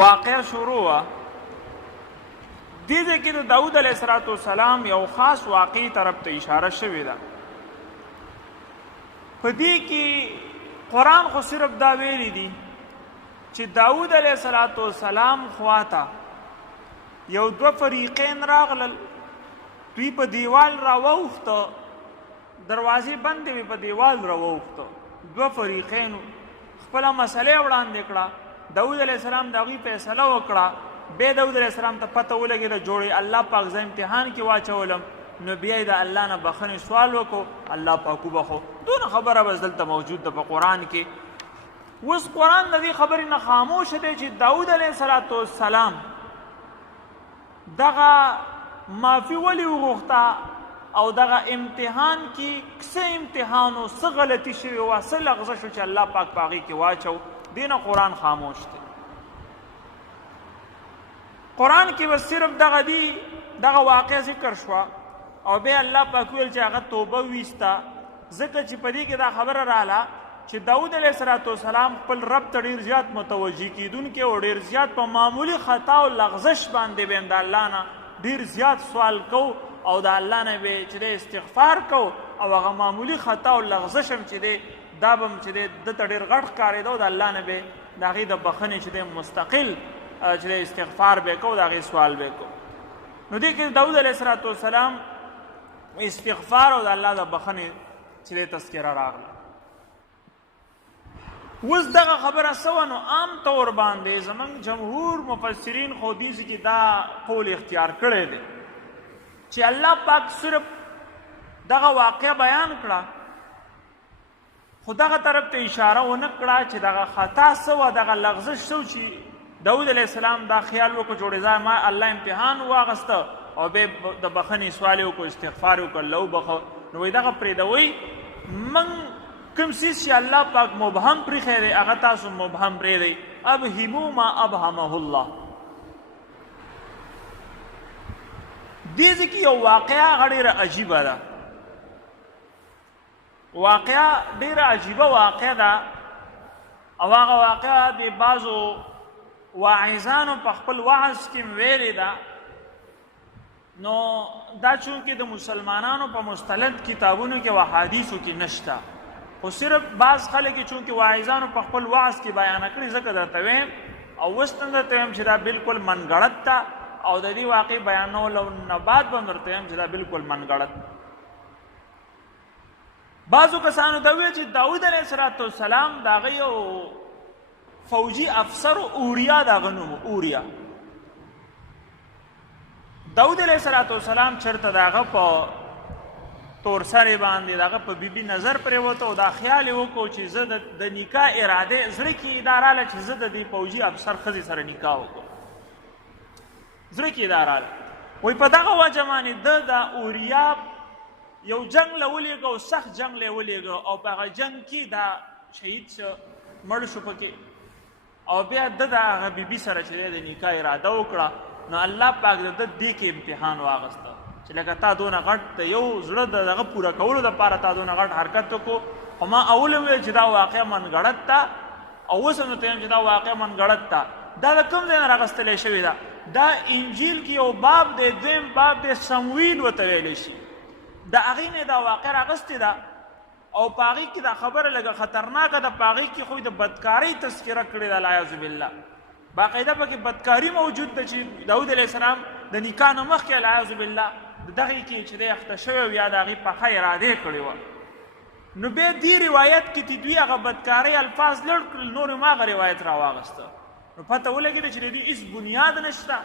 واقع شروع وا دې کې د داود علیه السلام یو خاص واقعي طرف ته اشاره شوې ده. په دې کې قرآن خو صرف دا ویلي دي چې داود علیه السلام خواته یو دوه فریقین راغلل، دوی په دیوال راووخته، دروازې بندې وې، په دیوال راووخته، دوه فریقین خپله مسئله وړاندې کړه. داود علیه السلام د هغوی فیصله وکړه. بیا داود علیه السلام ته پته ولګېده جوړې الله پاک زه امتحان کې واچولم، نو بیا یې د الله نه بخښنې سوال وکړو، الله پاک وبخو. دونه خبره بس دلته موجود ده په قرآن کې. اوس قرآن د دې خبرې نه خاموش دی چې داود علیه السلام دغه معافي ولې وغوښته او دغه امتحان کې څه امتحان و، څه غلطي شوې وه، څه لغزه شو چې الله پاک په هغې کې واچو. دې نه قرآن خاموش دی. قرآن کې بس صرف دغه واقع ذکر شوه او بیا الله پاک ویل چې هغه توبه ویسته، ځکه چې په دې کې دا خبره رااله چې داود علیه السلام خپل رب ته ډېر زیات متوجه کیدونکی او ډېر زیات په معمولي خطا او لغزش باندې به هم د الله نه ډېر زیات سوال کو او د الله نه به چې دی استغفار کو، او هغه معمولي خطا او لغزش هم چې دی دا به هم چې دی دته ډېر غټ ښکارېده او د الله نه به د هغې د بخښنې چې دی مستقل چې دی استغفار به کو، د هغې سوال به کو. نو دې کې داود علیه السلام استغفار او د الله د بخښنې چې دی تذکره راغله. اوس دغه خبره څه نو عام طور باندې زموږ جمهور مفسرین خو دې کې دا قول اختیار کړی دی چې الله پاک صرف دغه واقع بیان کړه، خو دغه طرف ته اشاره ونه کړه چې دغه خطا څه وه، دغه لغزش څه چې داود علیه السلام دا خیال وکړو جوړې ځای ما الله امتحان واغسته او بیا د بخښنې سوال یې وکړو، استغفار یې وکړو، الله وبخه. نو وایي دغه پرېږدوئ، موږ کوم څیز چې الله پاک مبهم پرېښی دی هغه تاسو مبهم پرېږدئ. ابهموا ما ابهمه الله. دې ځای کې یو واقعه هغه ډېره عجیبه ده. واقعه ډېره عجیبه واقعه ده او هغه واقعه د بعضو واعظانو په خپل وعظ کې ویلې ده. نو دا چونکې د مسلمانانو په مستند کتابونو کې و حدیثو کې نشته، خو صرف بعض خلک یې چونکې واعظانو په خپل وعظ کې بیانه کړي، ځکه درته ویم او اوس هم درته ویم چې دا بالکل منګړت ده او د دې واقع بیانولو نه بعد به هم درته ویم چې دا بالکل منګړت. بعضو کسانو ته ویل چې داود علیه السلام د هغه یو فوجي افسر اوریا د هغه نوم اوریا. داود علیه السلام چېرته د هغه په تورسرې باندې د هغه په بیبي نظر پرېوته او دا خیال یې وکړو چې زه د نکاح اراده زړه کې دا راله چې زه د دې فوجي افسر ښځې سره نکاح وکړم، زړه کې دا راله. وایي په دغه وجه باندې د اوریا یو جنگ له ولېږه او سخت جنگ له ولېږه او په هغه جنگ کې دا شهید شو، مړ شو پکې، او بیا د هغه بیبي سره چې د نکاح اراده وکړه. نو الله پاک د دې کې امتحان واغسته چې لکه تا دونه غټ د یو زړه د دغه پوره کولو دپاره تا دونه غټ حرکت وکړو، خو ما اول ویل چې دا واقع منګړت ده او اوس هم درته یم چې دا واقع منګړت ده. دا د کوم ځای نه راغستلی شوې ده؟ دا انجیل کې یو باب دی، دویم باب دی سمویل ورته ویلی شي، د هغې نه دا واقع راغستې ده او په هغې کې دا خبره لږه خطرناکه ده. په هغې کې خو د بدکارۍ تذکره کړې ده، العیاذ بالله، باقاعده پکې بدکاري موجود ده چې داود علیه السلام د نکاح نه مخکې العیاذ بالله د دغې کې چې دی اخته شوی و یا د هغې پخه ارادې کړې وه. نو بیا دې روایت کې دوی هغه بدکارۍ الفاظ لړ کړل، نور هم هغه روایت راواغسته. نو پته ولګېده چې د دې هېڅ بنیاد نشته.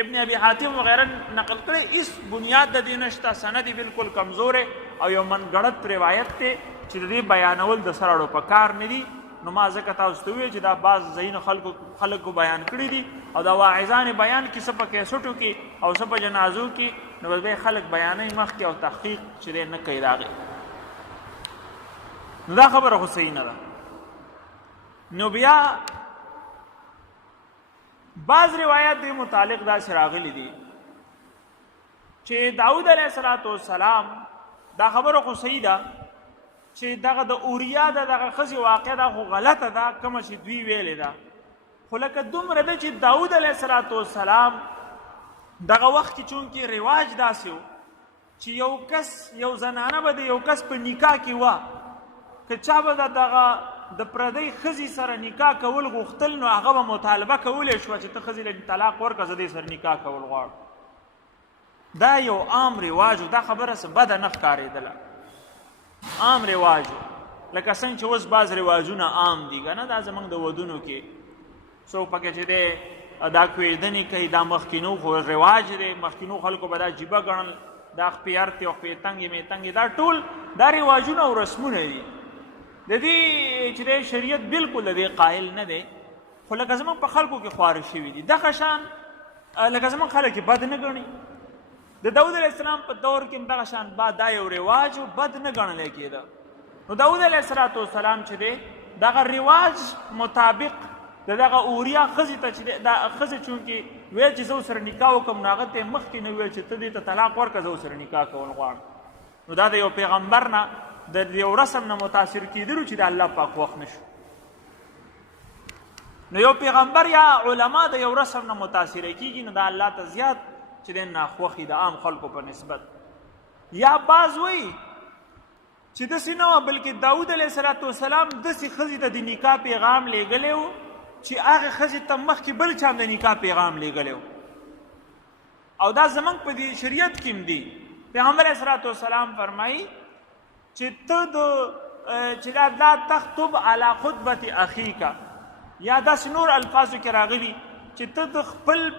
ابن ابي حاتم وغیره نقل کړی هېڅ بنیاد د دې نشته، سند یې بالکل کمزور او یو منګړت روایت دی چې د دې بیانول د سره په کار نه دي. نو ما ځکه تاسو ته وویل چې دا بعض ځایونه خلکو بیان کړي دي او دا واعظان بیان کړي، څه په کیسټو کې او څه په جنازو کې، نو بس به خلک بیانوي مخکې او تحقیق چې دی نه کوي د هغې. نو دا خبره خو صحیح نه ده. نو بیا بعض روایات دې متعلق داسې راغلي دي چې داود علیه السلام دا خبره خو صحیح ده چې دغه د اوریا دغه ښځې واقع ده خو غلطه ده، کومه چې دوی ویلې ده خو لکه دومره ده چې داود علیه السلام دغه وخت کې چونکې رواج داسې و چې یو کس یو زنانه به د یو کس په نکاح کې وه که چا به دغه د پردۍ ښځې سره نکاح کول غوښتل نو هغه به مطالبه کولی شوه چې ته ښځې له طلاق ورکړه زه دې سره نکاح کول غواړم. دا یو عام رواج و. دا خبره څه بده نه ښکارېدله، عام رواج و. لکه څنګه چې اوس بعض رواجونه عام دي که نه، دا زموږ د ودونو کې څوک پکې چې دی دا کوېدنې کوي، دا مخکینو خو رواج دی، مخکینو خلکو به دا جیبه ګڼل، دا خپې ارتې او خپې تنګې میتنګې، دا ټول دا رواجونه او رسمونه دي. د دې چې دی شریعت بلکل د دې قایل نه دی، خو لکه زموږ په خلکو کې خواره شوي دي. دغه شان لکه زموږ خلک یې بد نه ګڼي. د داود علیه السلام په دور کې هم دغه شان دا یو رواج و، بد نه ګڼلی کېده. نو داود علیه السلام چې دی دغه رواج مطابق د دغه اوریا ښځې ته چې دا ښځې چونکې ویل چې زه ورسره نکاح وکړم نو هغه ته یې مخکې نه ویل چې ته دې ته طلاق ورکړه زه ورسره نکاح کول غواړم. نو دا د یو پیغمبر نه د یو رسم نه متاثر کېدلو چې د الله پاک وخت نه شو. نو یو پیغمبر یا علما د یو رسم نه متاثره کېږي نو دا الله ته زیات چې دی ناخوښي د عام خلکو په نسبت. یا بعض وایي چې داسې نه وه بلکې داود علیه السلام داسې ښځې ته د نکاح پیغام لیږلی و چې هغې ښځې ته مخکې بل چا هم د نکاح پیغام لیږلی و. او دا زموږ په دې شریعت کې هم دي. پیغمبر علیه السلام فرمایي چې ته چې لا تخطب علی خطبة اخیکه، یا داسې نور الفاظو کې راغلي چې ته د خپل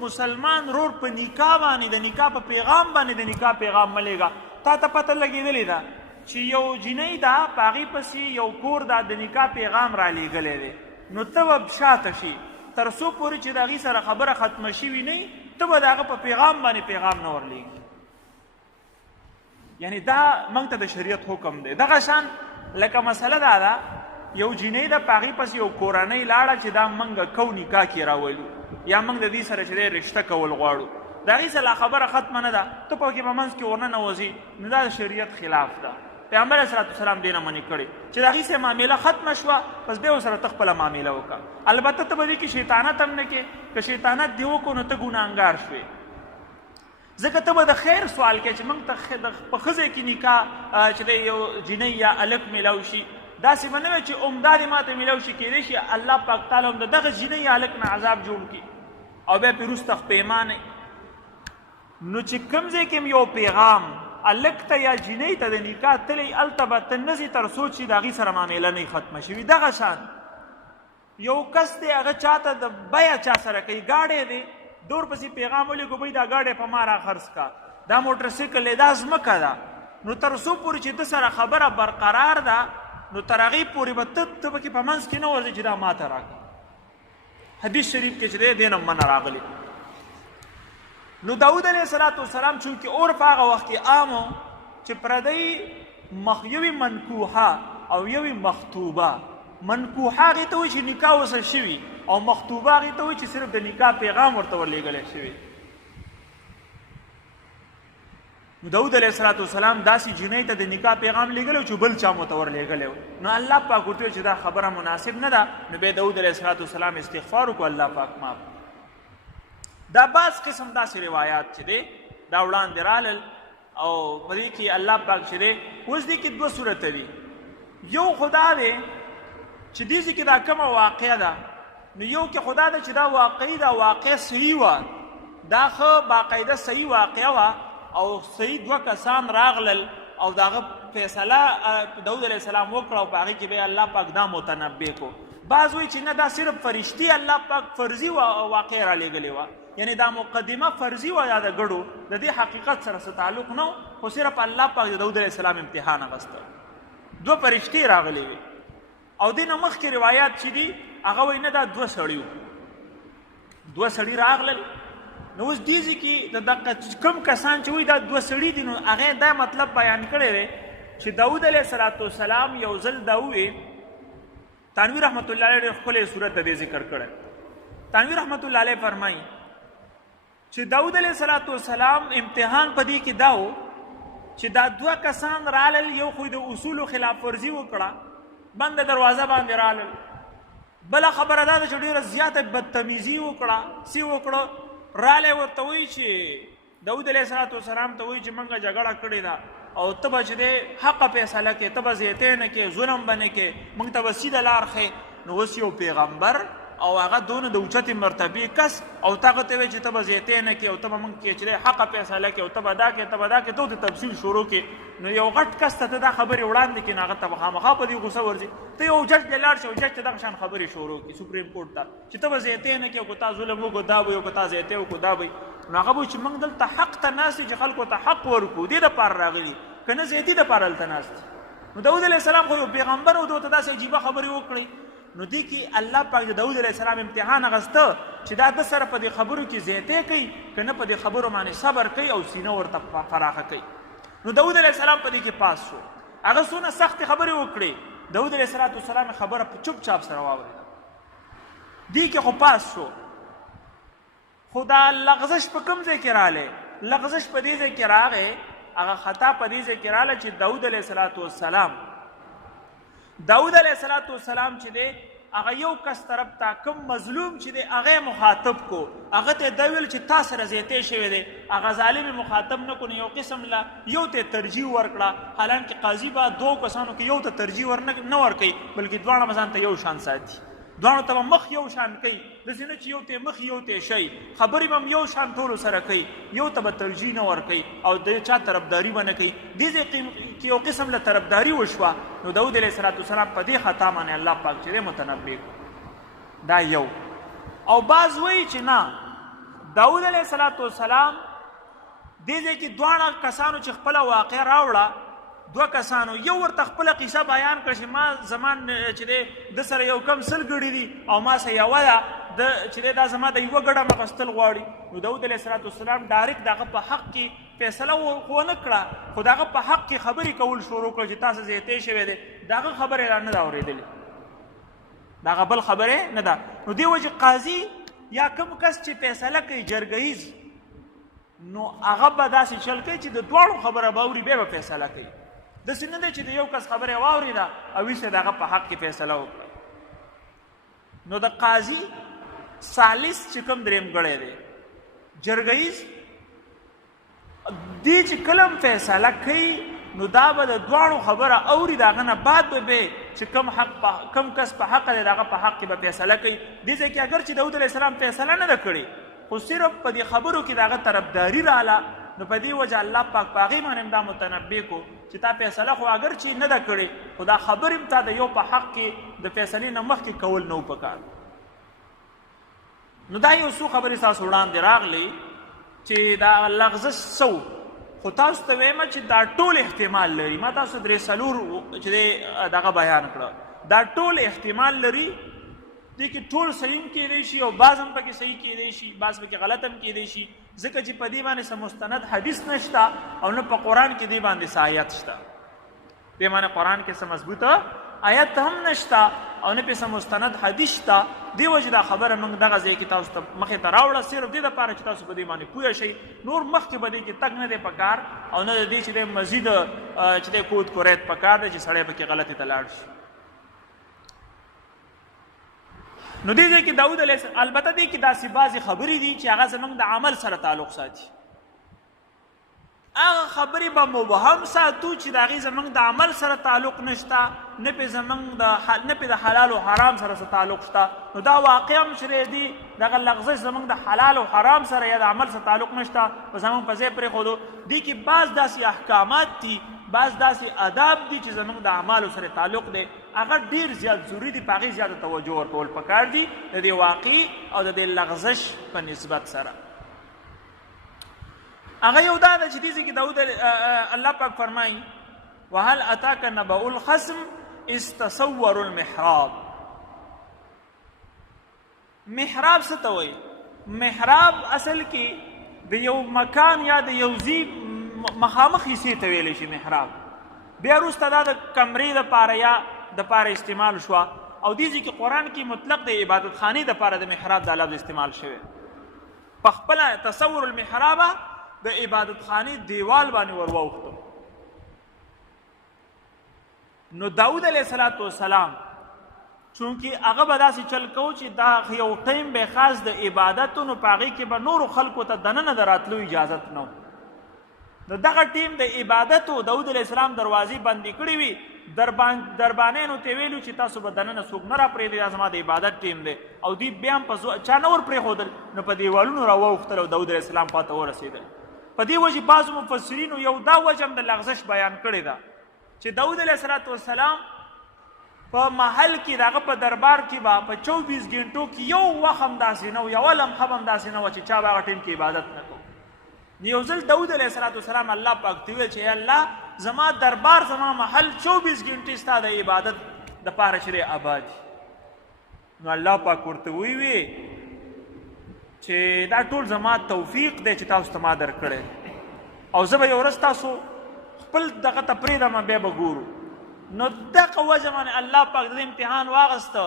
مسلمان رور په نکاح باندې د نکاح په پیغام باندې د نکاح پیغام مه لیږه. تا ته پته لګېدلې ده چې یو جینۍ ده په هغې پسې یو کور ده د نکاح پیغام را لیږلی دی، نو ته به شاته شي تر څو پورې چې د هغې سره خبره ختمه شوي نه ته به د هغه په پیغام باندې پیغام نه ورلیږي. یعنی دا موږ ته د شریعت حکم دی. دغه شان لکه مسله دا ده یو جینۍ ده په هغې پسې یو کورنۍ لاړه چې دا موږ کو نکاح کې راولو یا موږ د دې سره چې دی رشته کول غواړو، د هغې سره لا خبره ختمه نه ده، ته په هغې په منځ کې ورننوځې نو دا د شریعت خلاف ده. پیغمبر علیه السلام دې نه منې کړې چې د هغې سره معامله ختمه شوه بس بیا ورسره ته خپله معامله وکړه. البته ته به دې کې شیطانت هم نه کې، که شیطانت دې وکړو نو ته ګناهګار شوې، ځکه ته به د خیر سوال کوې چې موږ ته په ښځې کې نکاح چې دی یو جینۍ یا هلک میلاو شي. داسې به نه وی چې عمده دې ماته میلاو شي، کېدی شي الله پاک تعالی هم د دغه جینۍ یا هلک نه عذاب جوړ کړي او بیا پرې وروسته خپیمانې. نو چې کوم ځای کې یو پیغام هلک ته یا جینۍ ته د نکاح تللی هلته به ته نه ځې تر څو چې د هغې سره معامله نه ختمه شوي. دغه شان یو کس دی هغه چا ته د بیه چا سره کوي، ګاډی دی دور پسې پیغام ولیکو بھئی دا ګاډی په ما را خرڅ کا، دا موټرسایکل دی، دا ځمکه ده، نو تر څو پورې چې ده سره خبره برقرار ده نو تر هغې پورې به ته پکې په منځ کې نه ورځې چې دا ماته راکړه. حدیث شریف کې چې دی دې نه منع راغلی. نو داود علیه السلام چونکې عرف هغه وخت کې عام و چې پردۍ یوې منکوحه او یوې مخطوبه. منکوحه هغې ته وایي چې نکاح ورسره شوي او مخطوبه هغې ته وایي چې صرف د نکاح پیغام ورته ورلیږلی شوی. نو داود علیه السلام داسې جینۍ ته د نکاح پیغام لیږلی و چې بل چا مو ته ورلیږلی و. نو الله پاک ورته چې دا خبره مناسب نه ده، نو بیا داود علیه السلام استغفار وکړو، الله پاک معاف. دا بعض قسم داسې روایات چې دی دا وړاندې رالل او په دې کې الله پاک چې دی اوس دې کې دوه صورته دي. یو خدا دی چې دې کې دا کومه واقعه ده، نو یو کې خدا ده چې دا واقعي دا واقع صحیح وه، دا ښه باقاعده صحیح واقعه وه او صحیح دوه کسان راغلل او د هغه فیصله داود علیه السلام وکړه او په هغې کې بیا الله پاک دا متنبع کو. بعض وایي چې نه دا صرف فرشتي الله پاک فرضي واقع را لیږلې وه، یعنی دا مقدمه فرضي وه یا د ګډو د دې حقیقت سره څه تعلق نه و، خو صرف الله پاک د داود علیه السلام امتحان اخیسته. دوه فرشتې راغلې وې او دې نه مخکې روایات چې دي هغه وایي نه دا دوه سړي وو، دوه سړي راغلل. نو اوس دې ځای کې د دغه کوم کسان چې وایي دا دوه سړي دي نو هغې دا مطلب بیان کړی دی چې داود علیه السلام یو ځل دا ووی. تانوی رحمت الله علیه ډېر ښکلی صورت د دې ذکر کړی. تانوی رحمت الله علیه فرمایي چې داود علیه السلام امتحان په دې کې دا و چې دا دوه کسان رالل، یو خو د اصولو خلاف ورزي وکړه، بنده دروازه باندې رالل، بله خبره دا ده چې ډېره زیاته بدتمیزي وکړه، سی وکړه، رالی ورته وایي چې داود علیه السلام ته وایي چې موږ جګړه کړې ده او ته به چې دی حقه فیصله کې، ته به زیاتی نه کې، ظلم به نه کې، موږ ته به سیده لار ښیې. نو اوس یو پیغمبر او هغه دونه د اوچتې مرتبې کس او تا هغه ته وایي چې ته به زیاتی نه کې او ته به موږ کې چې دی حقه فیصله کې او ته به دا کې ته به دا کې، ته ورته تفصیل شروع کې. نو یو غټ کس ته دا خبرې وړاندې کړي، نو هغه ته به خامخا په دې غوسه ورځي. ته یو جج ته لاړ شې او جج ته دغه شان خبرې شروع کړي سپریم کورټ ته چې ته به زیاتی نه کې او که تا ظلم وکړو دا به او که تا زیاتی وکړو دا به. نو هغه به چې موږ دلته حق ته ناست چې خلکو ته حق ورکړو، دې دپاره راغلي، که نه زیاتي دپاره هلته ناست. نو داود علیه السلام خو یو پیغمبر او ده ورته داسې عجیبه خبرې وکړئ. نو دې کې الله پاک د داود علیه السلام امتحان اخیسته چې دا د سره په دې خبرو کې زیاتی کوي که نه په دې خبرو باندې صبر کوي او سینه ورته فراخه کوي. نو داود علیه السلام په دې کې پاس شو. هغه څونه سختې خبرې وکړې، داود علیه السلام خبره په چوپ چاپ سره واورېده، دې کې خو پاس شو. خو دا لغزش په کوم ځای کې راغلی؟ لغزش په دې ځای کې راغی، هغه خطا په دې ځای کې راغله چې داود علیه السلام چې دی هغه یو کس طرف ته کوم مظلوم چې دی هغه مخاطب کو، هغه ته دا ویل چې تا سره زیاتی شوی دی، هغه ظالم مخاطب نه کو، یو قسم له یو ته ترجیح ورکړه. حالانکه قاضي به دوه کسانو کې یو ته ترجیح نه ورکوي بلکې دواړه به ځان ته یو شان ساتي، دواړو ته به مخ یو شان کوي، داسې نه چې یو ته مخ یو ته شی، خبرې به هم یو شان ټولو سره کوي، یو ته به ترجیح نه ورکوي او د چا طرفداري به نه کوي. دې ځای کې یو قسم له طرفداري وشوه. نو داود علیه السلام په دې خطا باندې الله پاک چې دی متنبه کړو. دا یو. او بعض وایي چې نه، داود علیه السلام دې ځای کې دواړه کسانو چې خپله واقعه راوړه، دوه کسانو یو ورته خپله قصه بیان کړه چې ما زمان چې دی د سره یو کم سل ګړي دي او ما سه یوه ده چې دی دا زما د یوه ګډه مغستل غواړي. نو داود علیه السلام ډایرکټ د هغه په حق کې فیصله خو ونه کړه، خو د هغه په حق کې خبرې کول شروع کړه چې تاسو زیاتی شوی دی، د هغه خبرې را نه ده اورېدلې، د هغه بل خبرې نه ده. نو دې وجې قاضي یا کوم کس چې فیصله کوي جرګهیز، نو هغه به داسې چل کوي چې د دواړو خبره به اوري بیا به فیصله کوي. داسې نه دی چې د یو کس خبره واورېده او ویسه د هغه په حق کې فیصله وکړه. نو د قاضي ثالث چې کوم دریم غړی دی جرګهیز، دې چې کله فیصله کوي نو دا به د دواړو خبره اوري، د هغه نه بعد به چې کم کس په حق دی د هغه په حق کې به فیصله کوي. دې ځای کې اگر چې داود علیه السلام فیصله نه ده کړې خو صرف په دې خبرو کې د هغه طرفداري راغله، نو په دې وجه الله پاک په هغې باندې دا متنبه کو چې تا فیصله خو اگر چې نه ده کړې خو دا خبرې هم تا د یو په حق کې د فیصلې نه مخکې کول نه و پکار. نو دا یو څو خبرې ستاسو وړاندې راغلې چې دا لغزش څه، خو تاسو ته وایم چې دا ټول احتمال لري. ما تاسو درې څلور چې دغه بیان کړه، دا ټول احتمال لري، دې کې ټول صحیح هم کېدی شي او بعض هم پکې صحیح کېدی شي، بعض پکې غلط هم کېدی شي، ځکه چې په دې باندې څه مستند حدیث نشته او نه په قرآن کې دې باندې څه آیت شته، دې باندې قرآن کې څه مضبوطه آیت هم نشته او نه پې څه مستند حدیث شته. دې وجې دا خبره موږ دغه ځای کې تاسو ته مخې ته راوړه صرف دې دپاره چې تاسو په دې باندې پوه شئ، نور مخکې به دې کې تګ نه دی پکار او نه د دې چې دی مزید چې دی کود کوریت پکار دی چې سړی پکې غلطې ته لاړ شي. نو دې ځای کې داود علیه السلام البته دې کې داسې بعضې خبرې دي چې هغه زموږ د عمل سره تعلق ساتي، هغه خبرې به مبهم ساتو چې د هغې زموږ د عمل سره تعلق نشته، نه پې د حلال او حرام سره څه تعلق شته. نو دا واقع هم چې دی دغه لغزش زموږ د حلال او حرام سره یا د عمل سره تعلق نشته، په زموږ په ځای پرېښودو. دې کې بعض داسې احکامات دي، بعض داسې آداب دي چې زموږ د اعمالو سره تعلق دی، هغه ډېر زیات ضروري دي، په هغې زیاته توجه ورکول پکار دي د دې واقع او د دې لغزش په نسبت سره. هغه یو دا ده چې دې ځای کې داود الله پاک فرمایي وهل اتاک نبأ الخصم اذ تصوروا المحراب. محراب څه ته وایي؟ محراب اصل کې د یو مکان یا د یو ځای مخامخ حصې ته ویلی شي محراب. بیا وروسته دا د کمرې دپاره یا دپاره استعمال شوه او دې ځای کې قرآن کې مطلق د عبادت خانې دپاره د محراب دا لفظ استعمال شوی. په خپله تصور المحرابه د عبادت خانې دیوال باندې ور واوښتو. نو داود علیه السلام چونکې هغه به داسې چل کوو چې دا یو ټایم به خاص د عبادتو نو په هغې کې به نورو خلکو ته دننه د راتلو اجازت نه و. دغه ټیم د عبادتو داود علیه السلام دروازې بندې کړې وي، دربانیانو ته ویلو چې تاسو به دننه څوک نه راپرېږدئ، دا زما د عبادت ټیم دی، او دوی بیا هم په چا نه ور پرېښودل، نو په دیوالونو راواوښتل او داود علیه السلام خواته ورسېدل. په دې وجې بعضو مفسرینو یو دا وجه هم د لغزش بیان کړې ده چې داود علیه السلام په محل کې د هغه په دربار کې به په 24 ګنټو کې یو وخت هم داسې نه و، یوه لمحه به هم داسې نه وه چې چا به هغه ټیم کې عبادت نه کوو. یو ځل داود علیه السلام الله پاک ته ویل چې الله زما دربار زما محل 24 ګنټې ستا د عبادت دپاره چې دی آباد وي. نو الله پاک ورته ووی چې دا ټول زما توفیق دی چې تاسو ته ما درکړی، او زه به یو ورځ تاسو خپل دغه ته پرېږدم بیا به ګورو. نو دغه وجه باندې الله پاک د امتحان واغسته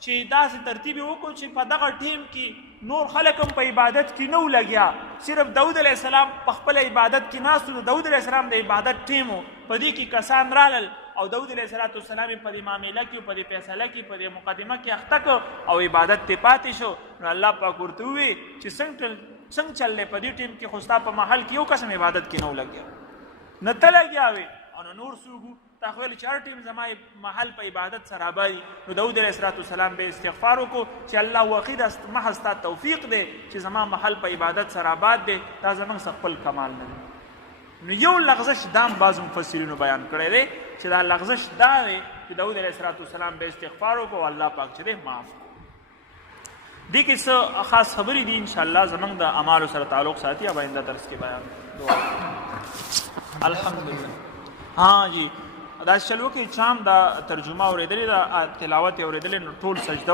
چې داسې ترتیب یې وکړو چې په دغه ټیم کې نور خلک هم په عبادت کې نه و لګیا، صرف داود علیه السلام په خپل عبادت کې ناست و. د داود علیه السلام د عبادت ټیم و، په دې کې کسان رالل او داود علیه السلام یې په دې معامله کې په دې فیصله کې په دې مقدمه کې اخته کړ او عبادت ته پاتې شو. نو الله پاک ورته ووی چې څنګه چل دی په دې ټیم کې، خو ستا په محل کې یو قسم عبادت کې نه و لګیا، نه ته لګیا وې او نه نور څوک. تا خو ویل چې هر ټیم زما محل په عبادت سره آبادي. نو داود علیه السلام به استغفار وکړو چې الله واقعي محض ستا توفیق دی چې زما محل په عبادت سره آباد دی، دا زموږ خپل کمال نه دی. نو یو لغزش دا هم بعضو مفسرینو بیان کړی دی چې دا لغزش دا دی چې داود علیه السلام به استغفار وکړو او الله پاک چې دی معاف کړو. دې کې څه خاص خبرې دي انشاءالله زموږ د اعمالو سره تعلق ساتي، او آینده درس کې بیان. الحمدلله. ها جی دا چلو کې چام دا ترجمه اورېدلې ده، تلاوت یې اورېدلې، نو ټول سجده